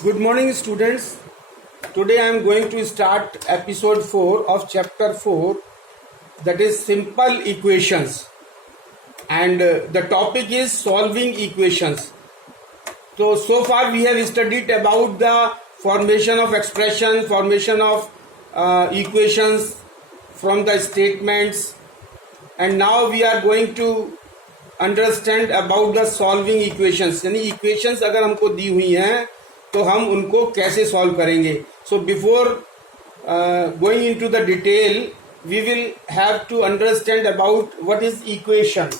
Good morning, students. Today I am going to start episode 4 of chapter 4, that is simple equations, and the topic is solving equations. So far we have studied about the formation of expression, formation of equations from the statements, and now we are going to understand about the solving equations. यानी equations अगर हमको दी हुई हैं तो हम उनको कैसे solve करेंगे. So before going into the detail we will have to understand about what is equation.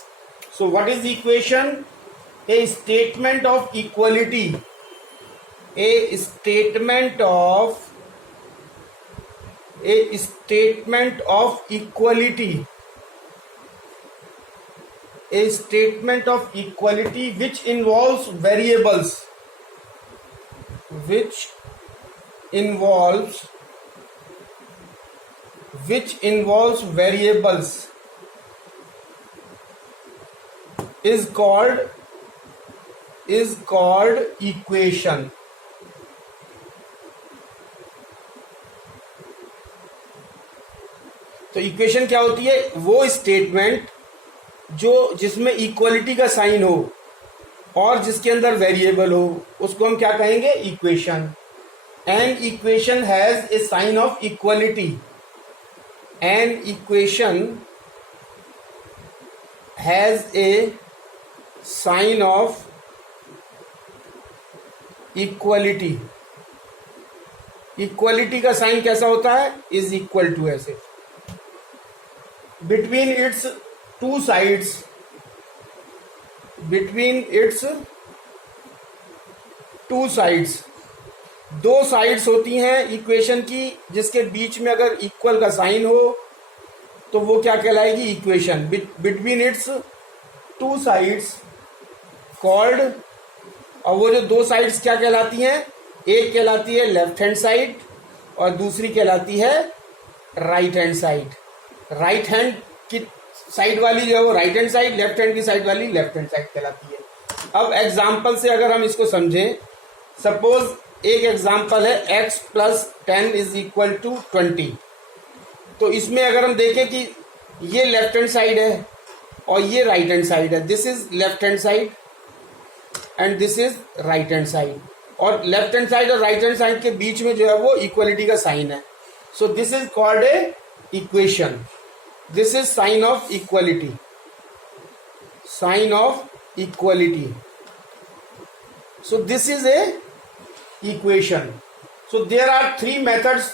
So what is equation? A statement of equality. A statement of equality. A statement of equality which involves variables, which involves variables is called equation. तो equation क्या होती है? वो statement जो जिसमें equality का sign हो और जिसके अंदर वेरिएबल हो, उसको हम क्या कहेंगे? Equation. An equation has a sign of equality. An equation has a sign of equality. Equality का साइन कैसा होता है? Is equal to. ऐसे बिटवीन इट्स टू साइड्स, दो साइड्स होती हैं इक्वेशन की, जिसके बीच में अगर इक्वल का साइन हो तो वो क्या कहलाएगी? Equation. Between its two sides called. और वो जो दो साइड्स क्या कहलाती हैं? एक कहलाती है लेफ्ट हैंड साइड और दूसरी कहलाती है right hand side. Right hand की साइड वाली जो है वो right hand side, left hand की साइड वाली लेफ्ट हैंड साइड कहलाती है. अब एग्जाम्पल से अगर हम इसको समझें, सपोज एक एग्जाम्पल है x plus 10 is equal to 20. तो इसमें अगर हम देखें कि ये लेफ्ट हैंड साइड है और ये राइट हैंड साइड है. This is left hand side and this is right hand side. और लेफ्ट हैंड साइड और राइट हैंड साइड के बीच में जो है वो इक्वलिटी का साइन है. सो this is called a equation. This is sign of equality. Sign of equality. So this is a equation. So there are three methods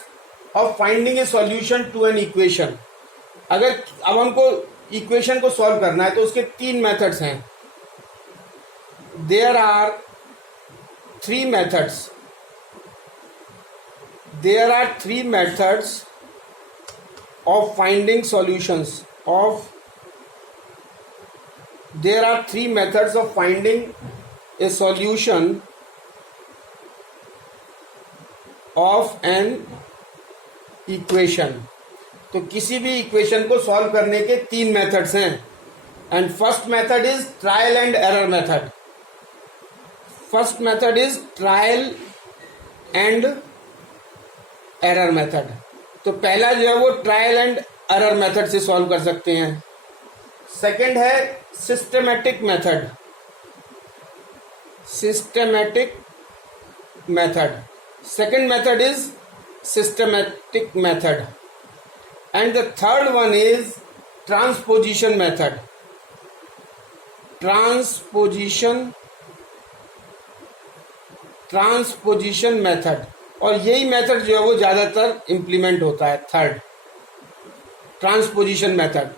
of finding a solution to an equation. अगर अब हमको equation को solve करना है तो उसके तीन methods हैं. There are three methods. There are three methods of finding solutions there are three methods of finding a solution of an equation. तो किसी भी इक्वेशन को सॉल्व करने के तीन मेथड्स हैं. And first method is trial and error method. First method is trial and error method. तो पहला जो है वो ट्रायल एंड एरर मेथड से सॉल्व कर सकते हैं. सेकंड है systematic method. Second method is systematic method. And the third one is transposition method. Transposition method. और यही मेथड जो है वो ज्यादातर इंप्लीमेंट होता है. Third, transposition method.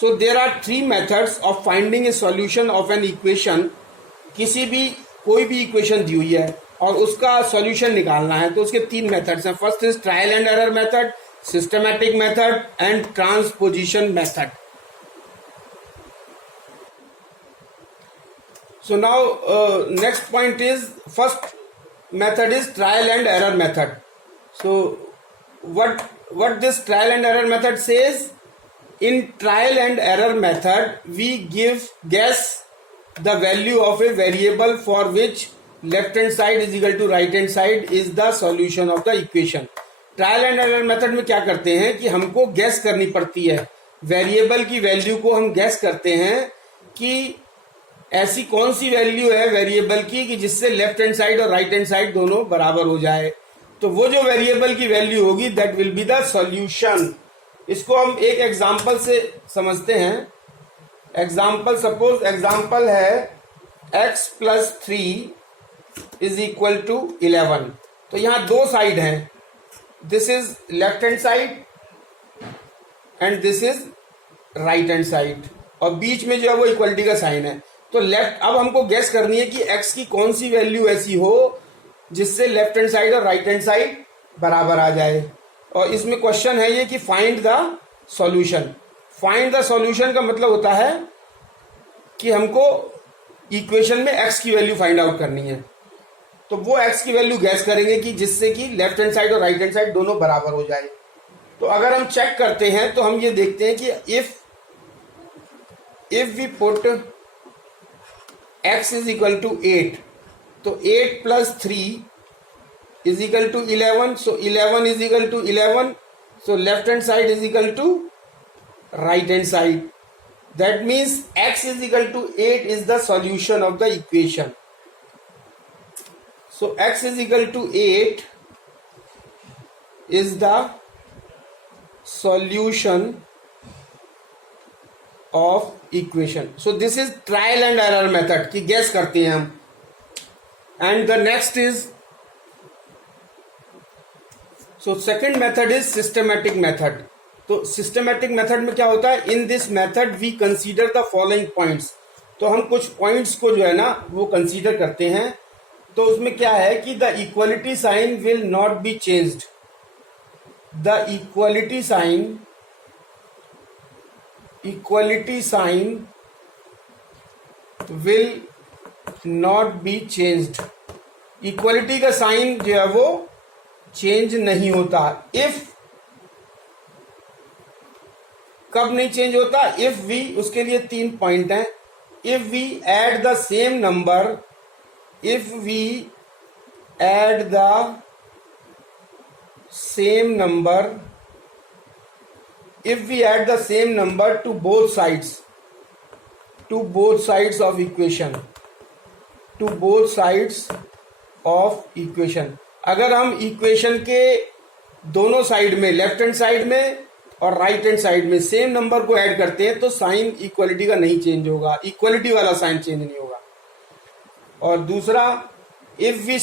So there are three methods of finding a solution of an equation. कोई भी इक्वेशन दी हुई है और उसका सॉल्यूशन निकालना है तो उसके तीन मेथड्स हैं. First is trial and error method, systematic method and transposition method. So now next point is first method is trial and error method. So what this trial and error method says? In trial and error method we guess the value of a variable for which left hand side is equal to right hand side is the solution of the equation. Trial and error method में क्या करते हैं कि हमको gas करनी पड़ती है, variable की वैल्यू को हम गैस करते हैं कि ऐसी कौन सी वैल्यू है वेरिएबल की कि जिससे लेफ्ट हैंड साइड और राइट हैंड साइड दोनों बराबर हो जाए। तो वो जो वेरिएबल की वैल्यू होगी that will be the solution. इसको हम एक एग्जांपल से समझते हैं। एग्जाम्पल, सपोज एग्जाम्पल है x plus 3 is equal to 11। तो यहां दो साइड हैं, this is left hand side and this is right hand side, और बीच में जो है वो इक्वलिटी का साइन है। तो लेफ्ट, अब हमको गैस करनी है कि x की कौन सी वैल्यू ऐसी हो जिससे लेफ्ट हैंड साइड और राइट हैंड साइड बराबर आ जाए। और इसमें क्वेश्चन है ये कि find the solution. Find the solution का मतलब होता है कि हमको इक्वेशन में x की वैल्यू फाइंड आउट करनी है। तो वो x की वैल्यू गैस करेंगे कि जिससे कि लेफ्ट हैंड साइड और राइट हैंड साइड दोनों बराबर हो जाए। तो अगर हम चेक करते हैं तो हम ये देखते हैं कि if we put x is equal to 8, तो 8 plus 3 is equal to 11, so 11 is equal to 11, so left hand side is equal to right hand side. That means x is equal to 8 is the solution of the equation. So x is equal to 8 is the solution of equation. So this is trial and error method कि guess करते हैं हम. And the next is, so second method is systematic method. तो systematic method में क्या होता है, in this method we consider the following points. तो हम कुछ पॉइंट्स को जो है ना वो कंसीडर करते हैं। तो उसमें क्या है कि the equality sign will not be changed, the equality sign will not be changed. Equality का साइन जो है वो चेंज नहीं होता। इफ, कब नहीं चेंज होता, इफ वी, उसके लिए 3 पॉइंट हैं। If we add the same number, if we add the same number, if we add the same number to both sides of equation, to both sides of equation. अगर हम equation के दोनों side में, left hand side में और right hand side में same number को add करते हैं तो साइन इक्वलिटी का नहीं चेंज होगा, इक्वलिटी वाला साइन चेंज नहीं होगा। और दूसरा, if we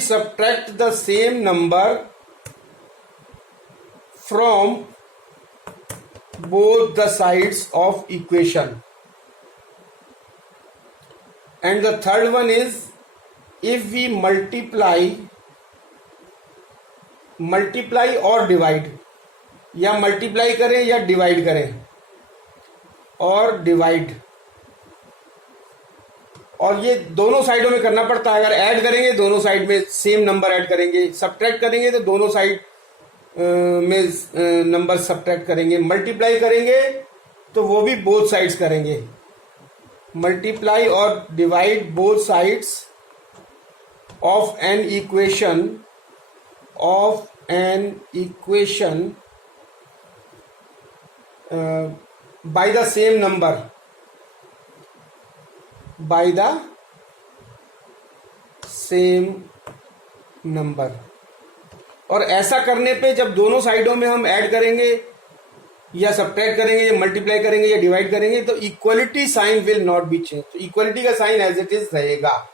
subtract the same number from both the sides of equation. And the third one is if we multiply और डिवाइड, या मल्टीप्लाई करें या डिवाइड करें, और डिवाइड, और ये दोनों साइडों में करना पड़ता है। अगर ऐड करेंगे दोनों साइड में सेम नंबर ऐड करेंगे, सब्ट्रैक्ट करेंगे तो दोनों साइड में नंबर सब्ट्रैक्ट करेंगे, मल्टीप्लाई करेंगे तो वो भी बोथ साइड्स करेंगे। मल्टीप्लाई और divide both sides of an equation by the same number, और ऐसा करने पे जब दोनों साइडों में हम ऐड करेंगे या सब्ट्रैक्ट करेंगे या मल्टीप्लाई करेंगे या डिवाइड करेंगे तो equality sign will not be change, तो इक्वलिटी का साइन एज इट इज रहेगा।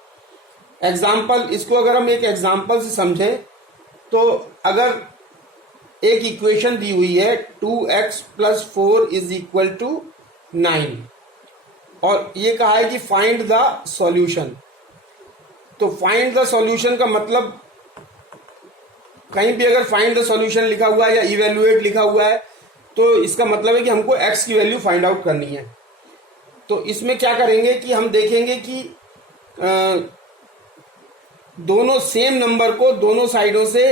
एग्जाम्पल, इसको अगर हम एक एग्जाम्पल से समझें तो अगर एक इक्वेशन दी हुई है 2x plus 4 is equal to 9 और ये कहा है कि फाइंड द सॉल्यूशन। तो फाइंड द सॉल्यूशन का मतलब, कहीं भी अगर फाइंड द सॉल्यूशन लिखा हुआ है या इवेल्युएट लिखा हुआ है तो इसका मतलब है कि हमको x की वैल्यू फाइंड आउट करनी है। तो इसमें क्या करेंगे कि हम देखेंगे कि दोनों सेम नंबर को दोनों साइडों से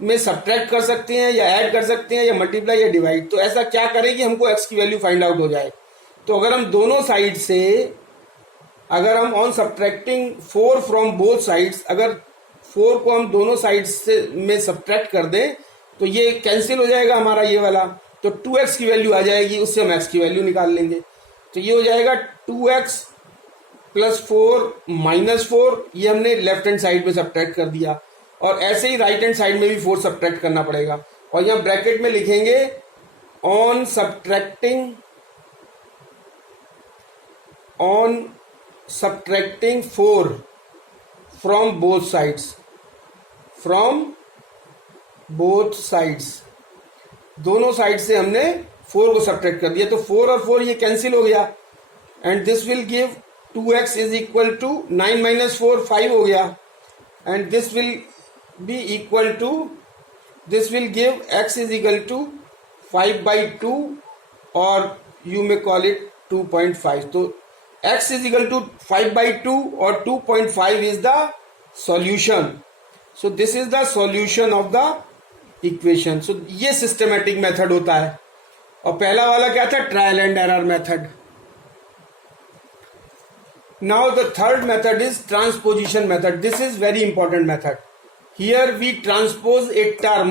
में सब्ट्रैक्ट कर सकते हैं या ऐड कर सकते हैं या मल्टीप्लाई या डिवाइड। तो ऐसा क्या करें कि हमको x की वैल्यू फाइंड आउट हो जाए। तो अगर हम दोनों साइड से, अगर हम on subtracting 4 from both sides, अगर 4 को हम दोनों साइड्स से में सब्ट्रैक्ट कर दें तो ये कैंसिल हो जाएगा हमारा ये वाला, तो 2x की वैल्यू आ जाएगी, उससे हम x की वैल्यू निकाल लेंगे। तो ये हो जाएगा 2x प्लस 4 माइनस 4, ये हमने लेफ्ट हैंड साइड में सब्ट्रैक्ट कर दिया। और ऐसे ही राइट हैंड साइड में भी 4 सब्ट्रैक्ट करना पड़ेगा, और यहाँ ब्रैकेट में लिखेंगे on subtracting 4 from both sides, दोनों साइड से हमने 4 को सब्ट्रैक्ट कर दिया, तो 4 और 4 ये कैंसिल हो गया, and this will give 2x is equal to 9 minus 4 5 हो गया, and this will be equal to, this will give x is equal to 5/2 और यू मे कॉल इट 2.5। तो x इज इक्वल टू 5/2 और 2.5 is the solution. So this is the solution of the equation. So ये systematic method होता है, और पहला वाला क्या था, trial and error method. Now the third method is transposition method. This is very important method. Here we transpose a term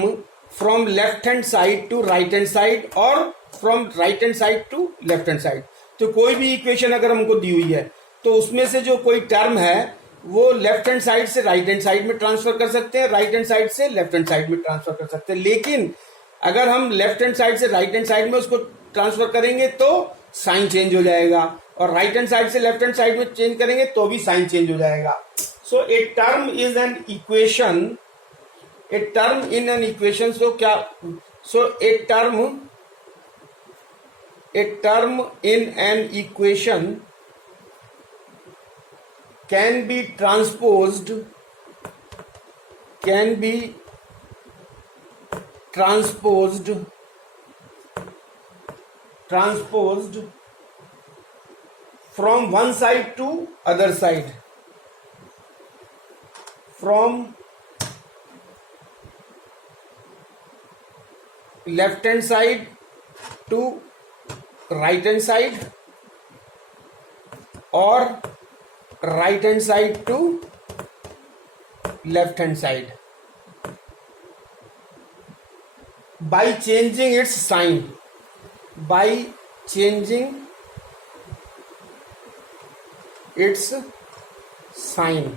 from left hand side to right hand side और from right hand side to left hand side. तो कोई भी equation अगर हमको दी हुई है तो उसमें से जो कोई टर्म है वो लेफ्ट हैंड साइड से राइट हैंड साइड में ट्रांसफर कर सकते हैं, राइट हैंड साइड से लेफ्ट हैंड साइड में ट्रांसफर कर सकते हैं। लेकिन अगर हम लेफ्ट हैंड साइड से राइट हैंड साइड में उसको ट्रांसफर करेंगे तो साइन चेंज हो जाएगा, और राइट हैंड साइड से लेफ्ट हैंड साइड में चेंज करेंगे तो भी साइन चेंज हो जाएगा। So a term is an equation, a term in an equation, so क्या, so a term in an equation can be transposed from one side to other side, from left hand side to right hand side और right hand side to left hand side by changing its sine, by changing its sine.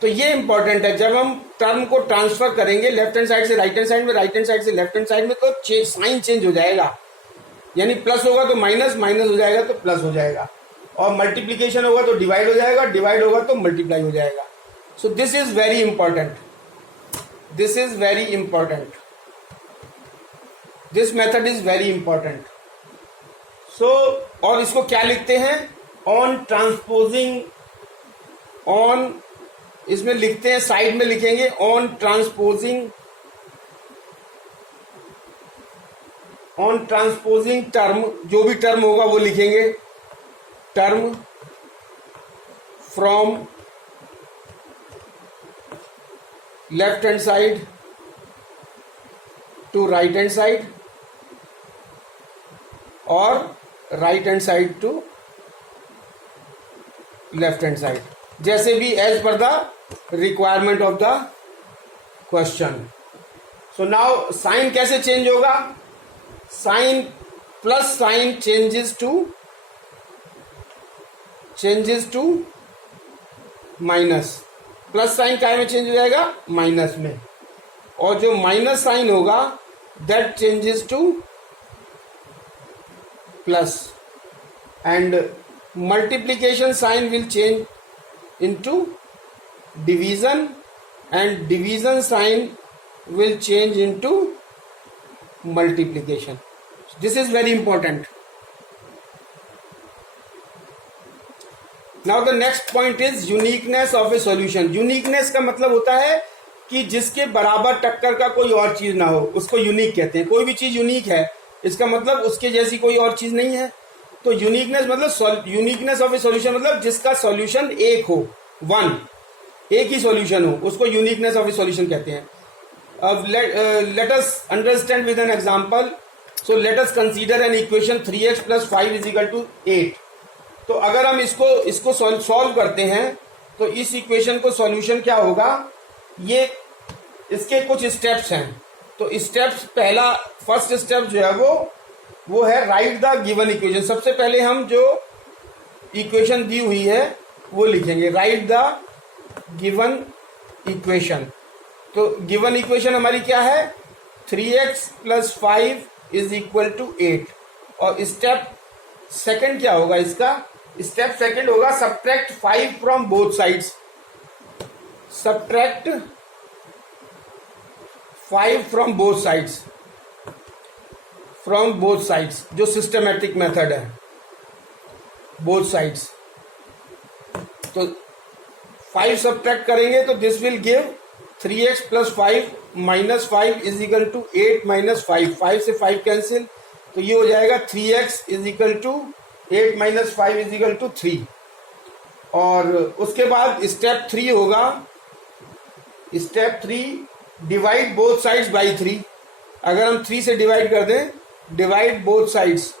तो ये important है, जब हम term को transfer करेंगे left hand side से right hand side में, राइट हैंड साइड से लेफ्ट हैंड साइड में, तो साइन चेंज हो जाएगा, यानी प्लस होगा तो माइनस, माइनस हो जाएगा तो प्लस हो जाएगा, और मल्टीप्लीकेशन होगा तो डिवाइड हो जाएगा, डिवाइड होगा तो मल्टीप्लाई हो जाएगा। So this is very important, this is very important, this method is very important. So और इसको क्या लिखते हैं, ऑन ट्रांसपोजिंग, ऑन, इसमें लिखते हैं साइड में लिखेंगे ऑन ट्रांसपोजिंग टर्म, जो भी टर्म होगा वो लिखेंगे, term from left hand side to right hand side और right hand side to left hand side, जैसे भी as per the requirement of the question. So now sine कैसे चेंज होगा, sine plus sine changes to minus, plus sine काय में change हो जाएगा, minus में, और जो माइनस साइन होगा that changes to plus, and multiplication sine will change into division and division sign will change into multiplication. This is very important. Now the next point is uniqueness of a solution. Uniqueness का मतलब होता है कि जिसके बराबर टक्कर का कोई और चीज ना हो, उसको यूनिक कहते हैं। कोई भी चीज यूनिक है इसका मतलब उसके जैसी कोई और चीज नहीं है। तो यूनिकनेस मतलब, यूनिकनेस ऑफ ए सॉल्यूशन मतलब जिसका सॉल्यूशन एक हो, वन, एक ही सॉल्यूशन हो, उसको यूनिकनेस ऑफ ए सॉल्यूशन कहते हैं। अब let us understand with an example. So let us consider an equation 3x plus 5 is equal to 8। तो अगर हम इसको सॉल्व करते हैं तो इस इक्वेशन को सॉल्यूशन क्या होगा, ये इसके कुछ स्टेप्स हैं। तो स्टेप्स, पहला फर्स्ट स्टेप जो है वो है राइट द गिवन इक्वेशन। सबसे पहले हम जो इक्वेशन दी हुई है वो लिखेंगे, राइट द गिवन इक्वेशन। तो गिवन इक्वेशन हमारी क्या है, 3x plus 5 is equal to 8। और स्टेप सेकंड क्या होगा इसका, स्टेप सेकंड होगा subtract 5 from both sides. Subtract 5 from both sides, from both sides जो सिस्टमैटिक मेथड है, बोथ साइड्स। तो 5 सब्ट्रैक्ट करेंगे तो this will give 3x plus 5 minus 5 is equal to 8 minus 5। 5 से 5 कैंसिल, तो ये हो जाएगा 3x is equal to 8 minus 5 is equal to 3। और उसके बाद स्टेप 3 होगा, step 3 divide both sides by 3। अगर हम 3 से डिवाइड कर दें, डिवाइड बोथ साइड्स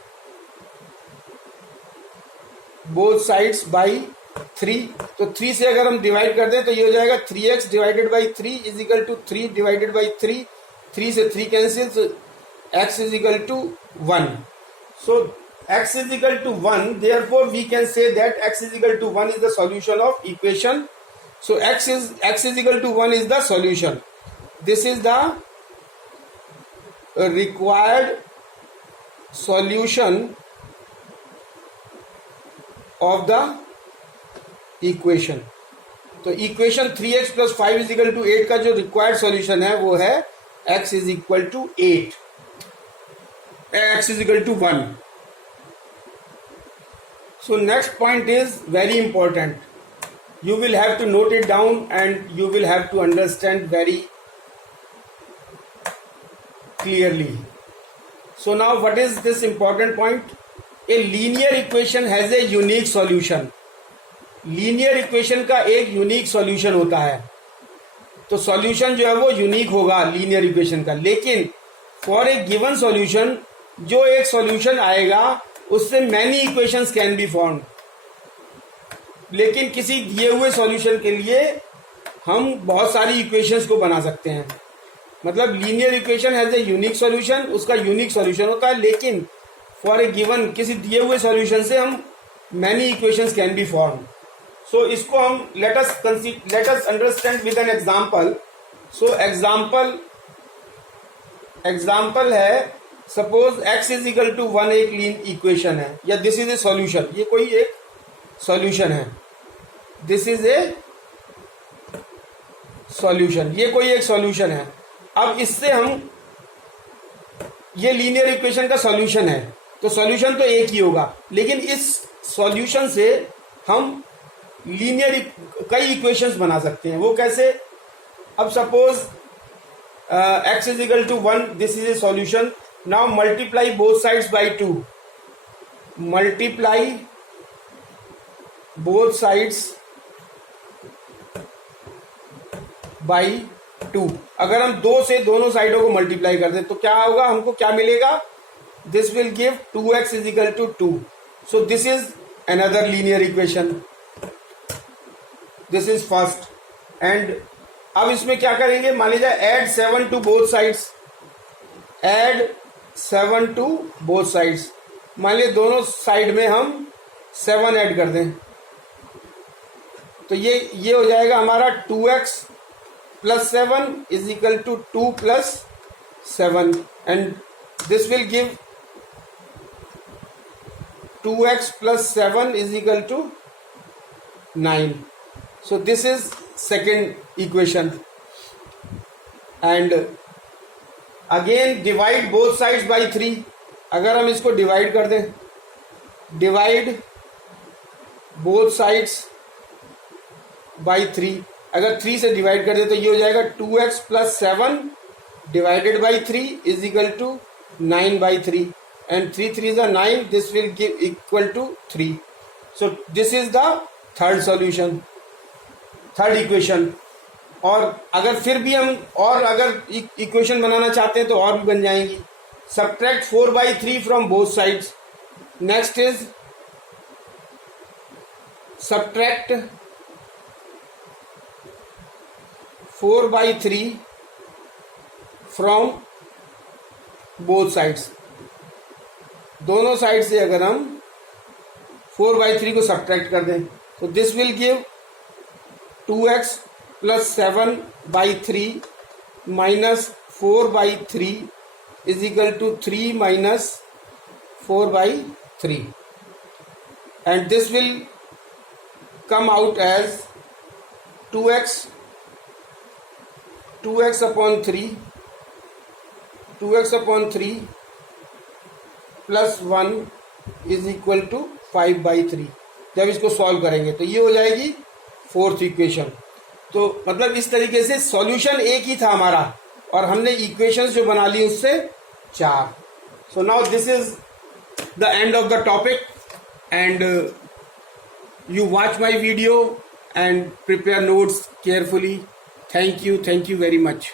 बाई 3। तो 3 से अगर हम डिवाइड कर दें तो ये हो जाएगा 3x divided by 3 is equal to 3 divided by 3। 3 से 3 कैंसिल, तो x is equal to 1। So x is equal to 1, therefore we can say that x is equal to 1 is the solution of equation. So x is equal to 1 is the solution. This is the required solution of the equation. तो equation 3x plus 5 is equal to 8 का जो required solution है वो है x is equal to 8, x is equal to 1. So next point is very important. You will have to note it down and you will have to understand very clearly. So now what is this important point? A linear equation has a unique solution. Linear equation का एक unique solution होता है. तो solution जो है वो unique होगा linear equation का, लेकिन for a given solution जो एक solution आएगा उससे many equations can be form. लेकिन किसी दिए हुए सॉल्यूशन के लिए हम बहुत सारी इक्वेशंस को बना सकते हैं। मतलब linear equation has a unique solution, उसका यूनिक सॉल्यूशन होता है, लेकिन फॉर ए गिवन किसी दिए हुए सॉल्यूशन से हम many equations can be form. So इसको हम let us understand with an example. So example है, suppose x is equal to 1 एक लीन इक्वेशन है, या दिस इज ए सॉल्यूशन, ये कोई एक सॉल्यूशन है, दिस इज ए सॉल्यूशन, ये कोई एक सॉल्यूशन है। अब इससे हम, ये लीनियर इक्वेशन का सॉल्यूशन है, तो सॉल्यूशन तो एक ही होगा, लेकिन इस सॉल्यूशन से हम लीनियर कई इक्वेशंस बना सकते हैं। वो कैसे? अब suppose x is equal to 1, this is a solution. Now multiply both sides by 2. Multiply both sides by 2. अगर हम 2 से दोनों साइडों को मल्टीप्लाई कर दें तो क्या होगा, हमको क्या मिलेगा? This will give 2x is equal to 2. So this is another linear equation. This is first. And अब इसमें क्या करेंगे, मान लीजिए add 7 to both sides. Add 7 to both sides. मान लीजिए दोनों साइड में हम 7 ऐड कर दें तो ये हो जाएगा हमारा 2x plus 7 is equal to 2 plus 7, and this will give 2x plus 7 is equal to 9. So this is second equation. And again divide both sides by 3. अगर हम इसको डिवाइड कर दें, डिवाइड बोथ साइड्स बाई 3, अगर 3 से divide कर दें तो ये हो जाएगा 2x plus 7 divided by 3 is equal to 9 by 3, and 3 3 is 9, this will give equal to 3. So this is the third solution, third equation. और अगर फिर भी हम और अगर इक्वेशन बनाना चाहते हैं तो और भी बन जाएंगी. subtract 4/3 from both sides. Next is subtract 4/3 from both sides. दोनों साइड से अगर हम 4/3 को सब्ट्रैक्ट कर दें तो this will give 2x + 7/3 - 4/3 = 3 - 4/3, and this will come out as 2x upon 3 plus 1 = 5/3. जब इसको सॉल्व करेंगे तो ये हो जाएगी फोर्थ इक्वेशन. तो मतलब इस तरीके से सॉल्यूशन एक ही था हमारा और हमने इक्वेशंस जो बना ली उससे 4. So now this is the end of the topic, and you watch my video and prepare notes carefully. Thank you very much.